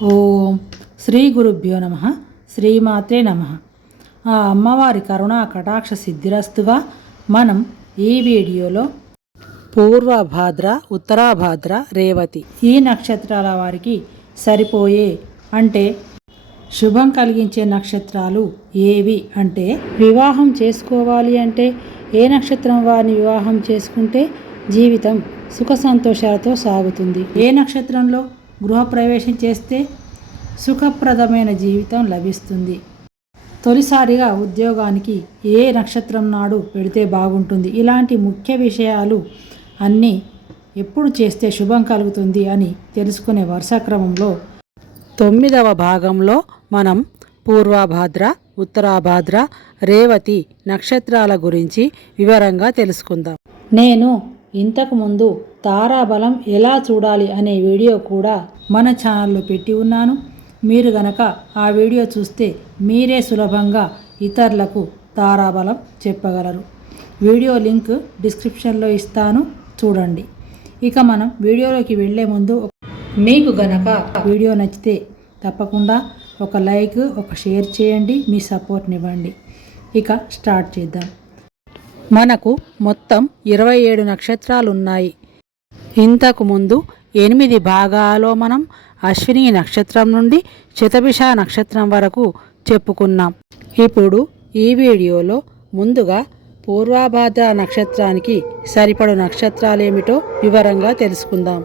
ఓం శ్రీ గురుభ్యో నమ శ్రీమాత్రే నమ. ఆ అమ్మవారి కరుణా కటాక్ష సిద్ధిరస్తుగా మనం ఈ వీడియోలో పూర్వభాద్ర ఉత్తరాభాద్ర రేవతి ఈ నక్షత్రాల వారికి సరిపోయే అంటే శుభం కలిగించే నక్షత్రాలు ఏవి అంటే వివాహం చేసుకోవాలి అంటే ఏ నక్షత్రం వారిని వివాహం చేసుకుంటే జీవితం సుఖ సంతోషాలతో సాగుతుంది. ఏ నక్షత్రంలో గృహప్రవేశం చేస్తే సుఖప్రదమైన జీవితం లభిస్తుంది. తొలిసారిగా ఉద్యోగానికి ఏ నక్షత్రం నాడు పెడితే బాగుంటుంది? ఇలాంటి ముఖ్య విషయాలు అన్నీ ఎప్పుడు చేస్తే శుభం కలుగుతుంది అని తెలుసుకునే వరుస క్రమంలో తొమ్మిదవ భాగంలో మనం పూర్వాభాద్ర ఉత్తరాభాద్ర రేవతి నక్షత్రాల గురించి వివరంగా తెలుసుకుందాం. నేను ఇంతకు ముందు తారాబలం ఎలా చూడాలి అనే వీడియో కూడా మన ఛానల్లో పెట్టి ఉన్నాను. మీరు గనక ఆ వీడియో చూస్తే మీరే సులభంగా ఇతరులకు తారాబలం చెప్పగలరు. వీడియో లింక్ డిస్క్రిప్షన్లో ఇస్తాను. చూడండి. ఇక మనం వీడియోలోకి వెళ్ళే ముందు మీకు గనక వీడియో నచ్చితే తప్పకుండా ఒక లైక్ ఒక షేర్ చేయండి. మీ సపోర్ట్నివ్వండి ఇక స్టార్ట్ చేద్దాం. మనకు మొత్తం ఇరవై ఏడు నక్షత్రాలు ఉన్నాయి ఇంతకు ముందు ఎనిమిది భాగాలలో మనం అశ్విని నక్షత్రం నుండి శతభిష నక్షత్రం వరకు చెప్పుకున్నాం. ఇప్పుడు ఈ వీడియోలో ముందుగా పూర్వాభాద్ర నక్షత్రానికి సరిపడు నక్షత్రాలేమిటో వివరంగా తెలుసుకుందాం.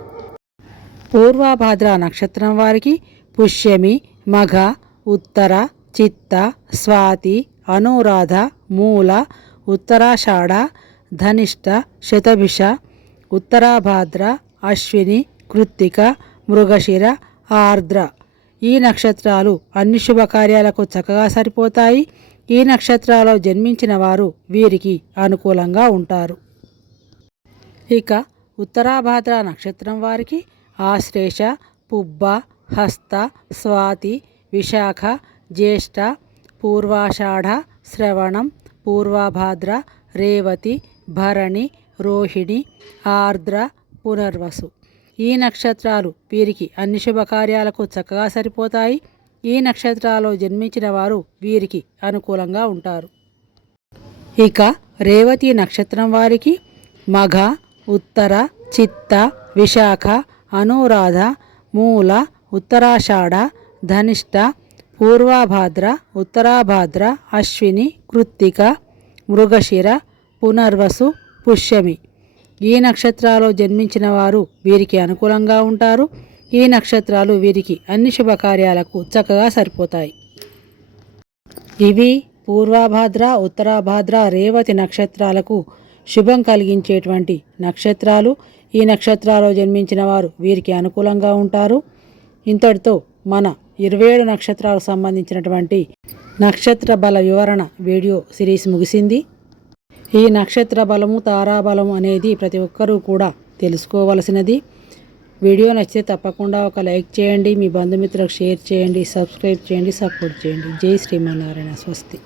పూర్వాభాద్ర నక్షత్రం వారికి పుష్యమి మఘ ఉత్తర చిత్త స్వాతి అనురాధ మూల ఉత్తరాషాఢ ధనిష్ట శతభిష ఉత్తరాభాద్ర అశ్విని కృత్తిక మృగశిర ఆర్ద్ర. ఈ నక్షత్రాలు అన్ని శుభకార్యాలకు చక్కగా సరిపోతాయి. ఈ నక్షత్రాల్లో జన్మించిన వారు వీరికి అనుకూలంగా ఉంటారు. ఇక ఉత్తరాభాద్ర నక్షత్రం వారికి ఆశ్లేష పుబ్బ హస్త స్వాతి విశాఖ జ్యేష్ఠ పూర్వాషాఢ శ్రవణం పూర్వభాద్ర రేవతి భరణి రోహిణి ఆర్ద్ర పునర్వసు. ఈ నక్షత్రాలు వీరికి అన్ని శుభకార్యాలకు చక్కగా సరిపోతాయి. ఈ నక్షత్రాల్లో జన్మించిన వారు వీరికి అనుకూలంగా ఉంటారు. ఇక రేవతి నక్షత్రం వారికి మఘ ఉత్తర చిత్త విశాఖ అనురాధ మూల ఉత్తరాషాఢ ధనిష్ట పూర్వాభాద్ర ఉత్తరాభాద్ర అశ్విని కృత్తిక మృగశిర పునర్వసు పుష్యమి. ఈ నక్షత్రాలు జన్మించిన వారు వీరికి అనుకూలంగా ఉంటారు. ఈ నక్షత్రాలు వీరికి అన్ని శుభకార్యాలకు చక్కగా సరిపోతాయి. ఇవి పూర్వాభాద్ర ఉత్తరాభాద్ర రేవతి నక్షత్రాలకు శుభం కలిగించేటువంటి నక్షత్రాలు. ఈ నక్షత్రాలు జన్మించిన వారు వీరికి అనుకూలంగా ఉంటారు. ఇంతటితో మన ఇరవై ఏడు నక్షత్రాలకు సంబంధించినటువంటి నక్షత్ర బల వివరణ వీడియో సిరీస్ ముగిసింది. ఈ నక్షత్ర బలము తారాబలము అనేది ప్రతి ఒక్కరూ కూడా తెలుసుకోవలసినది. వీడియో నచ్చితే తప్పకుండా ఒక లైక్ చేయండి మీ బంధుమిత్రులకు షేర్ చేయండి సబ్స్క్రైబ్ చేయండి సపోర్ట్ చేయండి. జై శ్రీమన్నారాయణ స్వస్తి.